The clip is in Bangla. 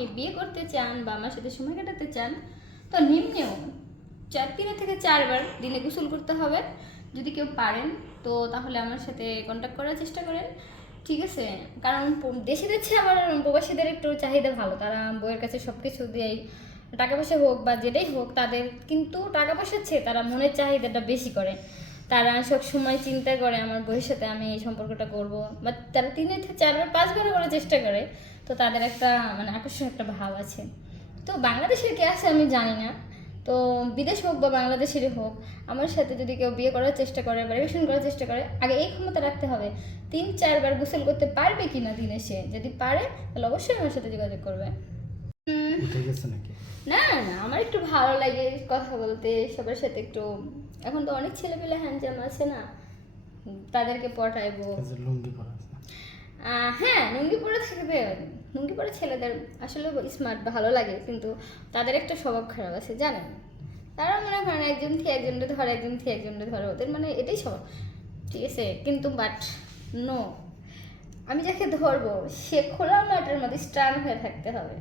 আমাকে বিয়ে করতে চান বা আমার সাথে সময় কাটাতে চান, তো নিম্নেও 3 থেকে 4 বার দিনে গোসল করতে হবে। যদি কেউ পারেন তো তাহলে আমার সাথে কন্ট্যাক্ট করার চেষ্টা করেন, ঠিক আছে? কারণ দেশিদের চেয়ে আমার প্রবাসীদের একটু চাহিদা ভালো, তারা বউয়ের কাছে সব কিছু দিয়েই, টাকা পয়সা হোক বা যেটাই হোক, তাদের কিন্তু টাকা পয়সার চেয়ে তারা মনের চাহিদাটা বেশি করে। তারা সব সময় চিন্তা করে আমার বউয়ের সাথে আমি এই সম্পর্কটা করব, বা তারা 3 থেকে 4 বার 5 বার করার চেষ্টা করে। তো তাদের একটা মানে আকর্ষণ একটা ভাব আছে। তো বাংলাদেশের কে আছে আমি জানি না, তো বিদেশ হোক বা বাংলাদেশেরই হোক, আমার সাথে যদি কেউ বিয়ে করার চেষ্টা করে বা রিলেশন করার চেষ্টা করে, আগে এই ক্ষমতা রাখতে হবে 3-4 বার গোসল করতে পারবে কিনা দিনে। সে যদি পারে তাহলে অবশ্যই আমার সাথে যোগাযোগ করবে। উঠে গেছে নাকি? না না, আমার একটু ভালো লাগে কথা বলতে সবার সাথে একটু। এখন তো অনেক ছেলেপেলে হ্যান্ডজাম আছে না, তাদেরকে পটাইবো। লুঙ্গি পরা আছে। হ্যাঁ, লুঙ্গি পরে থাকবে। লুঙ্গি পরে ছেলেদের আসলে স্মার্ট ভালো লাগে, কিন্তু তাদের একটা স্বভাব খারাপ আছে জানেন। তারা মনে করেন একজন থেকে একজনকে ধরে, একজন থেকে একজনকে ধরে, ওদের মানে এটাই স্বভাব, ঠিক আছে? কিন্তু বাট নো, আমি যাকে ধরবো সে খোলা মাঠের মধ্যে স্ট্রাং হয়ে থাকতে হবে।